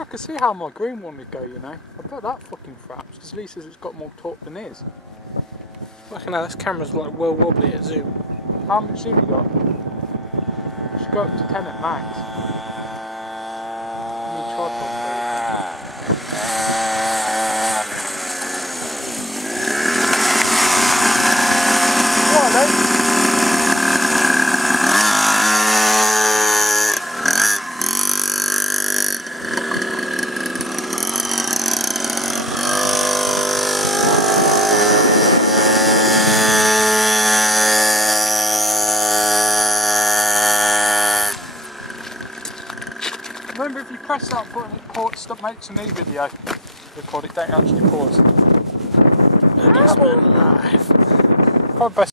I could see how my green one would go, you know. I bet that fucking fraps, because Lee says it's got more torque than his. I reckon this camera's like well wobbly at zoom. How much zoom you got? You should go up to 10 at max. You need tripod, What, mate? Remember, if you press that button, it makes a new video. Record it, don't actually pause. Biggest man alive. Probably best